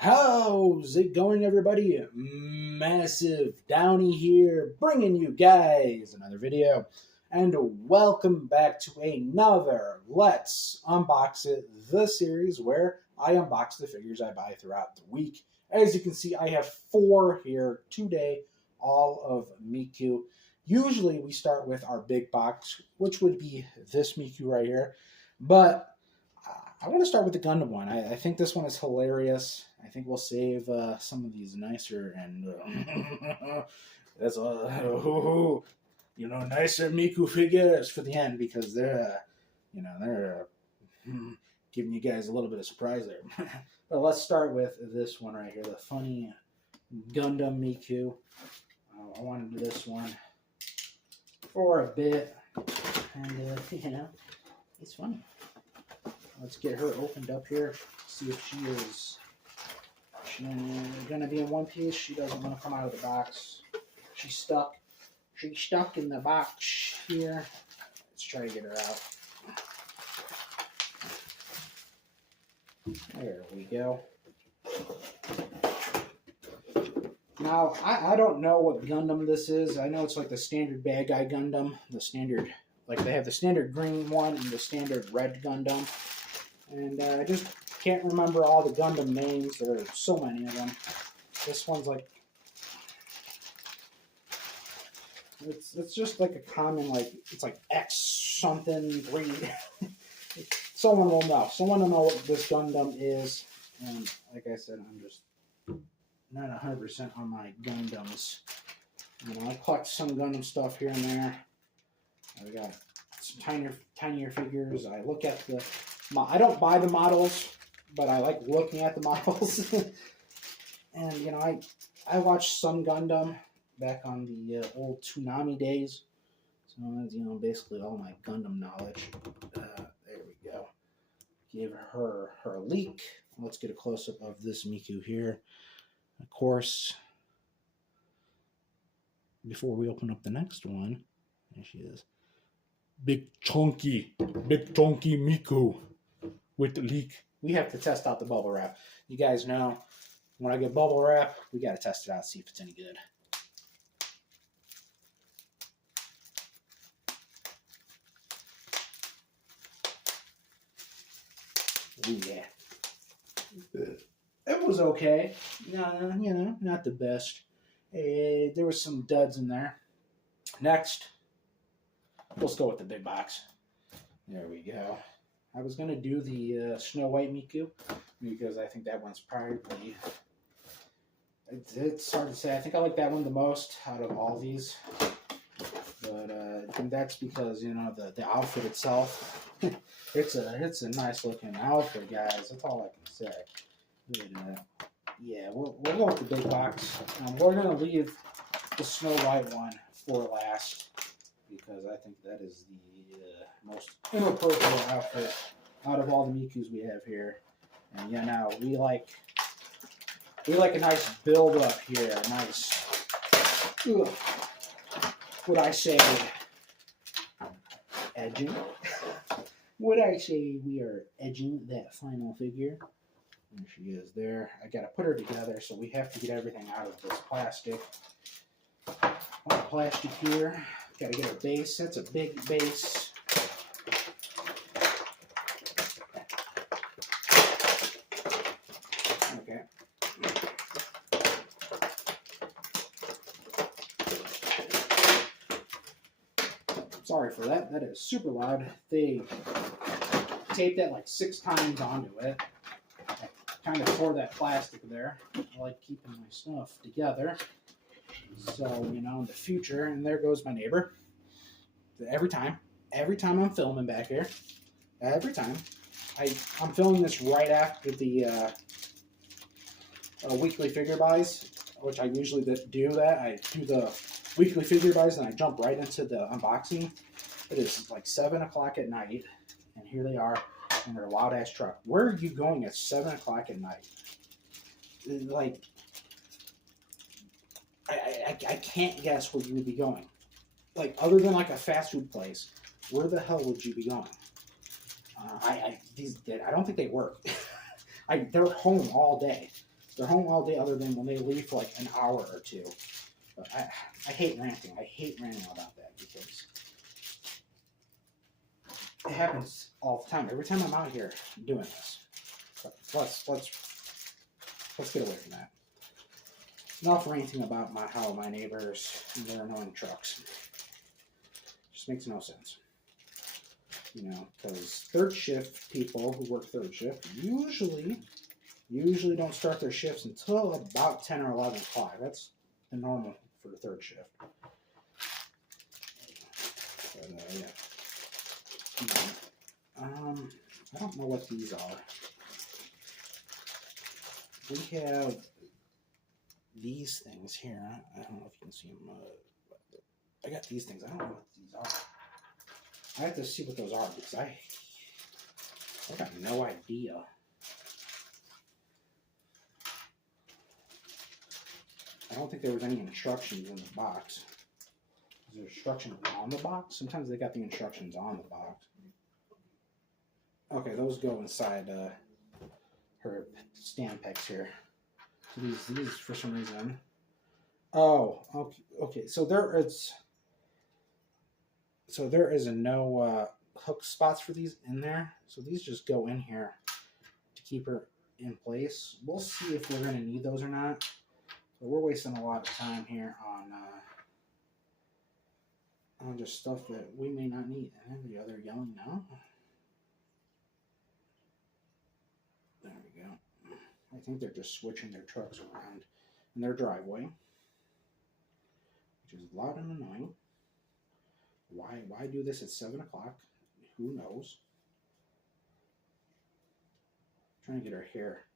How's it going, everybody? Massive Downy here, bringing you guys another video. And welcome back to another Let's Unbox It, the series where I unbox the figures I buy throughout the week. As you can see, I have 4 here today, all of Miku. Usually we start with our big box, which would be this Miku right here. But I want to start with the Gundam one. I think this one is hilarious. I think we'll save some of these nicer and that's nicer Miku figures for the end because they're giving you guys a little bit of surprise there. But let's start with this one right here, the funny Gundam Miku. I wanted this one for a bit, and it's funny. Let's get her opened up here. See if she is going to be in one piece. She doesn't want to come out of the box. She's stuck. She's stuck in the box here. Let's try to get her out. There we go. Now, I don't know what Gundam this is. I know it's like the standard bad guy Gundam. The standard, like they have the standard green one and the standard red Gundam. And I just can't remember all the Gundam names. There are so many of them. This one's like... It's just like a common, like, it's like X something, green. Someone will know. Someone will know what this Gundam is. And like I said, I'm just not 100% on my Gundams. I collect some Gundam stuff here and there. I got some tinier figures. I look at the... I don't buy the models, but I like looking at the models. And, I watched some Gundam back on the old Toonami days. So that's, basically all my Gundam knowledge. There we go. Give her a leak. Let's get a close-up of this Miku here. Of course, before we open up the next one, there she is. Big chunky Miku. With the leak. We have to test out the bubble wrap. You guys know, when I get bubble wrap, we got to test it out, see if it's any good. Oh, yeah. It was okay. No, not the best. There was some duds in there. Next, let's go with the big box. There we go. I was going to do the Snow White Miku because I think that one's probably... It's hard to say. I think I like that one the most out of all these. But I think that's because, the outfit itself. It's a nice looking outfit, guys. That's all I can say. But, yeah, we'll go with the big box. We're going to leave the Snow White one for last because I think that is the most inappropriate outfit out of all the Mikus we have here. And now we like a nice build up here, a nice would I say edging? Would I say we are edging that final figure? There she is there. I gotta put her together, so we have to get everything out of this plastic. Plastic here. Gotta get a base. That's a big base. Okay. Sorry for that. That is super loud. They taped that like 6 times onto it. I kind of tore that plastic there. I like keeping my stuff together. So, in the future, and there goes my neighbor. Every time I'm filming back here, I'm filming this right after the weekly figure buys, which I usually do that. I do the weekly figure buys and I jump right into the unboxing. It is like 7 o'clock at night, and here they are in their loud ass truck. Where are you going at 7 o'clock at night? Like, I can't guess where you would be going. Like, other than like a fast food place, where the hell would you be going? I don't think they work. They're home all day. They're home all day other than when they leave for like an hour or two. But I hate ranting. I hate ranting about that because it happens all the time. Every time I'm out here doing this. But let's get away from that. Enough ranting about how my neighbors and their annoying trucks. Just makes no sense. You know, because third shift people who work third shift usually don't start their shifts until about 10 or 11 o'clock. That's the normal for the third shift. But, yeah. I don't know what these are. We have these things here. I don't know if you can see them. I got these things. I don't know what these are. I have to see what those are because I got no idea. I don't think there was any instructions in the box. Is there instructions on the box? Sometimes they got the instructions on the box. Okay, those go inside her stand pegs here. So these for some reason. Oh, okay. So there is no hook spots for these in there. So these just go in here to keep her in place. We'll see if we're gonna need those or not. So we're wasting a lot of time here on just stuff that we may not need. And there they're yelling now. There we go. I think they're just switching their trucks around in their driveway, which is loud and annoying. Why do this at 7 o'clock? Who knows? I'm trying to get her hair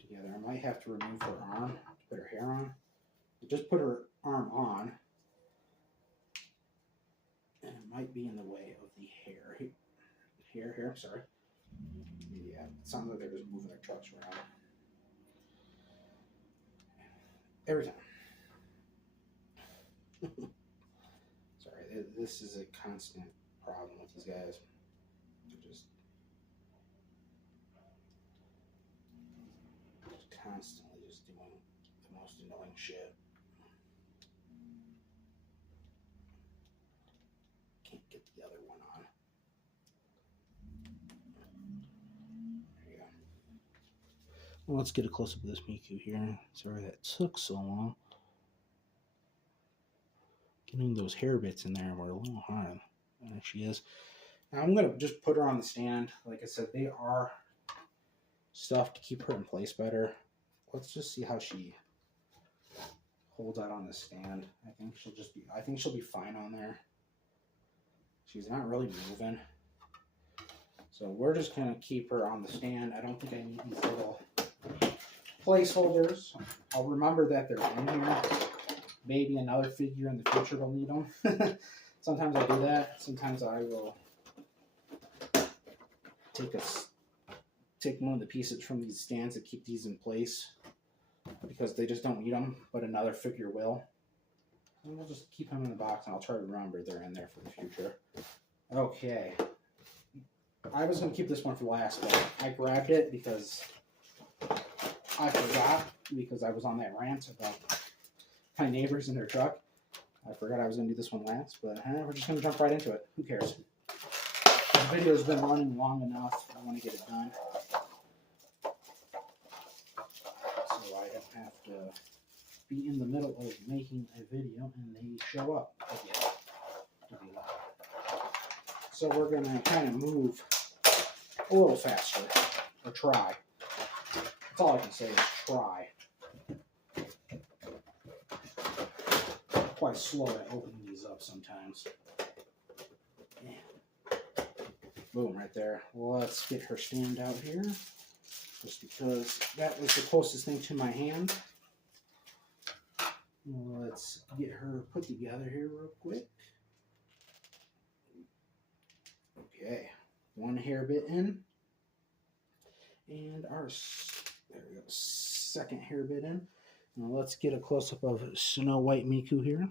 together. I might have to remove her arm to put her hair on. Just put her arm on, and it might be in the way of the hair. Hair, sorry. Yeah, it sounds like they're just moving their trucks around. Every time. Sorry, this is a constant problem with these guys. They're just constantly just doing the most annoying shit. Can't get the other one on. There you go. Well, let's get a close up of this Miku here. Sorry that took so long. Getting those hair bits in there were a little hard. There she is. Now I'm going to just put her on the stand. Like I said, they are stuff to keep her in place better. Let's just see how she holds out on the stand. I think she'll be fine on there. She's not really moving. So we're just going to keep her on the stand. I don't think I need these little placeholders. I'll remember that they're in here. Maybe another figure in the future will need them. Sometimes I do that. Sometimes I will take one of the pieces from these stands to keep these in place because they just don't need them, but another figure will. And we'll just keep them in the box, and I'll try to remember they're in there for the future. Okay. I was going to keep this one for last, but I grabbed it because I forgot, because I was on that rant about my neighbors and their truck. I forgot I was going to do this one last, but we're just going to jump right into it. Who cares? The video's been running long enough. I want to get it done, so I don't have to be in the middle of making a video and they show up again to be loud. So we're going to kind of move a little faster, or try. That's all I can say is try. Quite slow at opening these up sometimes. Yeah. Boom, right there. Let's get her stand out here, just because that was the closest thing to my hand. Let's get her put together here real quick. Okay, one hair bit in, and our, there we go, second hair bit in. Now let's get a close-up of Snow White Miku here.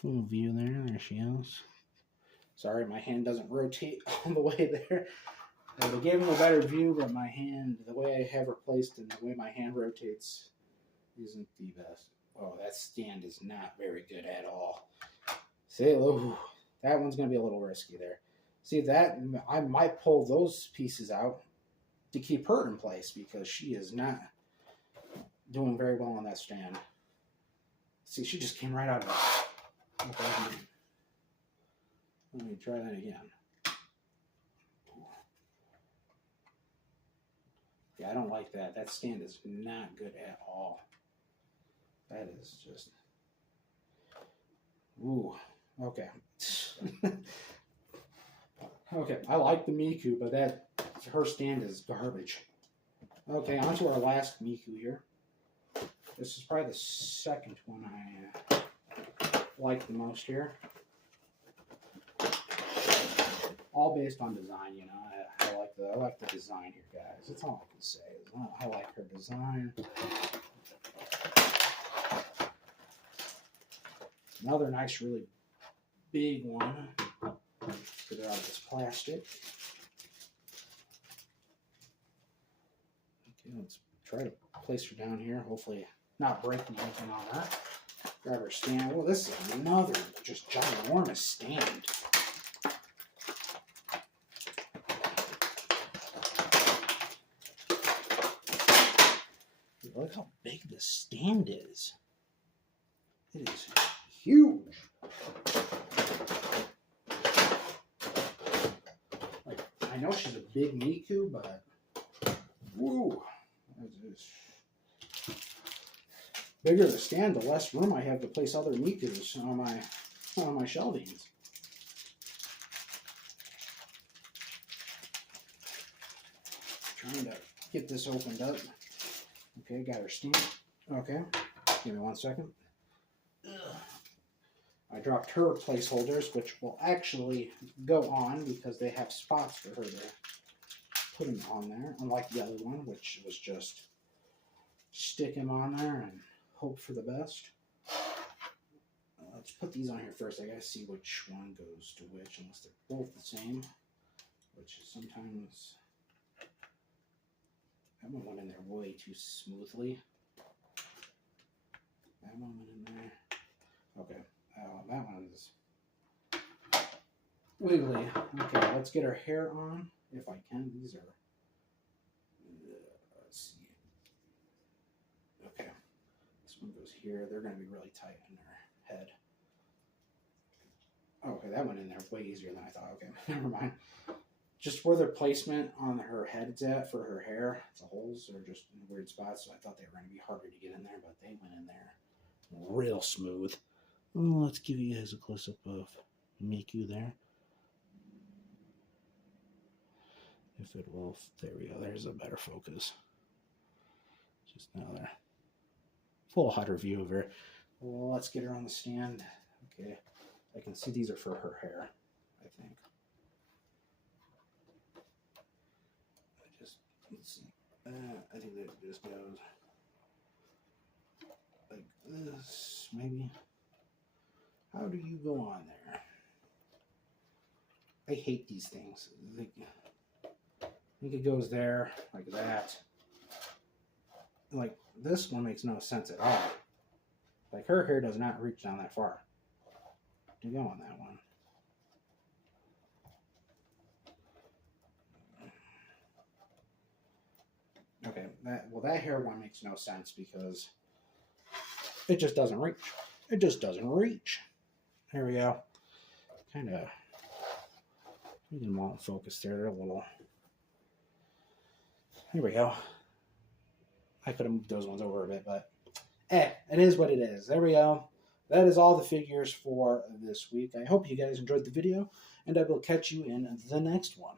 Full view there. There she is. Sorry, my hand doesn't rotate all the way there. They gave him a better view, but my hand, the way I have her placed and the way my hand rotates isn't the best. Oh, that stand is not very good at all. See, oh, that one's going to be a little risky there. See, that I might pull those pieces out to keep her in place because she is not doing very well on that stand. See, she just came right out of it. Okay. Let me try that again. Yeah, I don't like that. That stand is not good at all. That is just... Ooh, okay. Okay, I like the Miku, but her stand is garbage. Okay, on to our last Miku here. This is probably the second one I like the most here. All based on design, you know. I like the design here, guys. That's all I can say. I like her design. Another nice, really big one. Get it out of this plastic. Okay, let's try to place her down here. Hopefully not breaking anything on that. Grab her stand. Well, this is another just ginormous stand. Look how big this stand is. It is huge. Like, I know she's a big Miku, but woo, bigger the stand, the less room I have to place other Mikus on my shelvings. Trying to get this opened up. Okay, got her stand. Okay, give me 1 second. I dropped her placeholders, which will actually go on because they have spots for her to put them on there, unlike the other one, which was just stick him on there and hope for the best. Let's put these on here first. I gotta see which one goes to which, unless they're both the same, which is sometimes... That one went in there way too smoothly. That one went in there. Okay, that one's wiggly. Okay, let's get her hair on, if I can. These are, let's see. Okay, this one goes here. They're going to be really tight in her head. Okay, that went in there way easier than I thought. Okay, never mind. Just where the placement on her head's at for her hair, the holes are just in weird spots, so I thought they were going to be harder to get in there, but they went in there real smooth. Oh, let's give you guys a close-up of Miku there. If it will, there we go, there's a better focus. Just another full hotter view of her. Well, let's get her on the stand. Okay, I can see these are for her hair, I think. Let's see. I think that just goes like this, maybe. How do you go on there? I hate these things. I think it goes there, like that. Like, this one makes no sense at all. Like, her hair does not reach down that far to go on that one. Okay, that hair one makes no sense because it just doesn't reach. It just doesn't reach. There we go. Kind of, we can all focus there. They're a little. Here we go. I could have moved those ones over a bit, but it is what it is. There we go. That is all the figures for this week. I hope you guys enjoyed the video, and I will catch you in the next one.